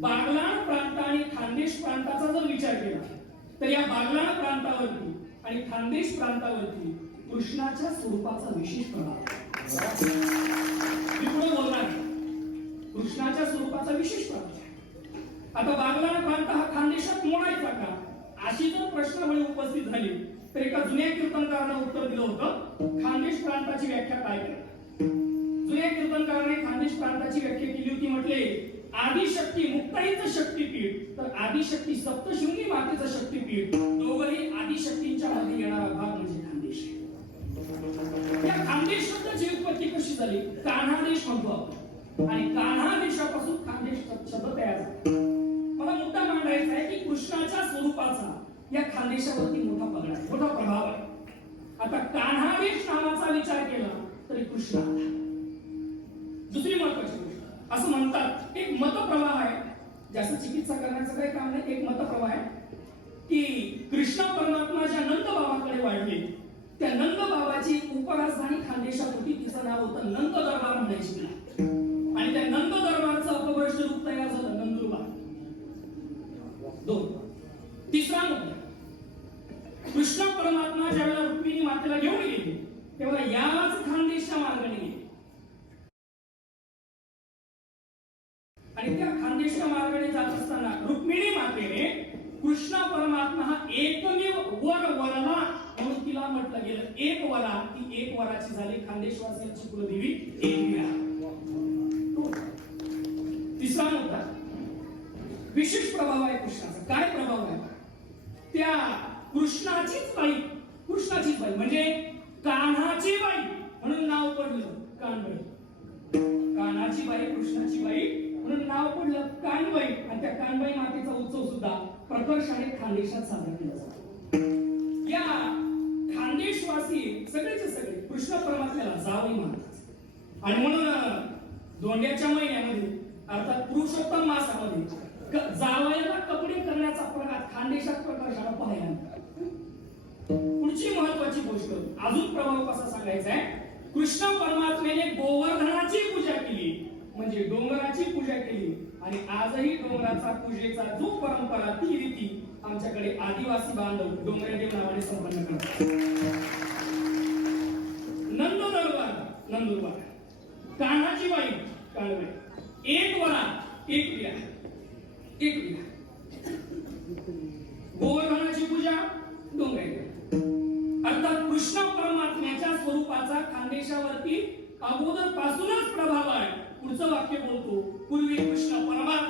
बागलाण प्रांत आणि खानदेश प्रांताचा जर विचार केला तर या बागलाण प्रांतावरती आणि खानदेश प्रांतावरती कृष्णाच्या स्वरूपाचा विशेष प्रभाव आहे. मी पुढे बोलणार कृष्णाच्या स्वरूपाचा विशेष प्रभाव आहे. आता बागलाण प्रांत हा खानदेशात मोडायचा का अशी जर प्रश्नावली उपस्थित झाली तर एका जुन्या कीर्तनकाराने उत्तर दिलं होतं, खानदेश प्रांताची व्याख्या काय करतात. जुन्या कीर्तनकाराने खानदेश प्रांताची व्याख्या केली होती. म्हटले आदिशक्ती मुक्ताईचं शक्तीपीठ तर आदिशक्ती सप्तशृंगी मातेचं शक्तीपीठ दोघंही आदिशक्तींच्या मध्ये येणारा भाग म्हणजे खानदेश आहे. या खानदेश शब्दाची उत्पत्ती कशी झाली? कान्हादेश म्हणतो आपण आणि कान्हादेशापासून खानदेश शब्द तयार झाला. मला मुद्दा मांडायचा आहे की कृष्णाच्या स्वरूपाचा या खानदेशावरती मोठा पगडा आहे, मोठा प्रभाव आहे. आता कान्हादेश नावाचा विचार केला तरी कृष्ण आला. दुसरी महत्वाची गोष्ट असं म्हणतात एक मतप्रवाह आहे, जास्त चिकित्सा करण्याचं काही काम नाही, एक मतप्रवाह आहे की कृष्ण परमात्मा ज्या नंद बाबाकडे वाढले त्या नंद बाबाची उपराजधानी खानदेशात होती. तिचं नाव होतं नंद दरबार म्हणायची तिला आणि त्या नंद दरबारचं अपभ्रष्ट रूप तयार झालं नंदुरबार. दोन. तिसरा मुद्दा कृष्ण परमात्मा ज्यावेळेला रुक्मिणी मातेला घेऊन गेले तेव्हा याच खानदेशच्या मार्गाने गेले आणि त्या खानदेशच्या मार्गाने जात असताना रुक्मिणी मातेने कृष्ण परमात्मा हा एकमेव वर वरला म्हणून तिला म्हटलं गेलं एक वरा. ती एक वराची झाली खानदेशवासियांची कुलदेवी एकविरा. तिसरा मुद्दा विशेष प्रभाव आहे कृष्णाचा. काय प्रभाव आहे? त्या कृष्णाचीच बाई म्हणजे कान्हाची बाई म्हणून नाव पडलं कानबाई. कान्हाची बाई कृष्णाची बाई म्हणून नाव पडलं कानबाई आणि त्या कानबाई मातेचा उत्सव सुद्धा प्रकर्षाने खानदेशात साजरा केला जातो. या खानदेशवासी सगळेचे सगळे कृष्ण परमात्म्याला जावई मानतात आणि म्हणून धोंड्याच्या महिन्यामध्ये अर्थात पुरुषोत्तम मासामध्ये जावयाला कपडे करण्याचा प्रकार खानदेशात प्रकर्षाला पाहायला. पुढची महत्वाची गोष्ट अजून प्रभाव कसा सांगायचा आहे. कृष्ण परमात्म्याने गोवर्धनाची पूजा केली म्हणजे डोंगराची पूजा केली आणि आजही डोंगराचा पूजेचा जो परंपरा ती रीती आमच्याकडे आदिवासी बांधव डोंगरदेव नावाने संपन्न करतात. नंद दरबार नंदुरबार, कान्हाची बाई कानबाई, एक वरा एक विरा, एक विरा, गोवर्धनाची पूजा डोंगरदेव. अर्थात कृष्ण परमात्म्याच्या स्वरूपाचा खानदेशावरती अगोदर पासूनच प्रभाव आहे. पुढचं वाक्य बोलतो पूर्वी कृष्ण परमात्मा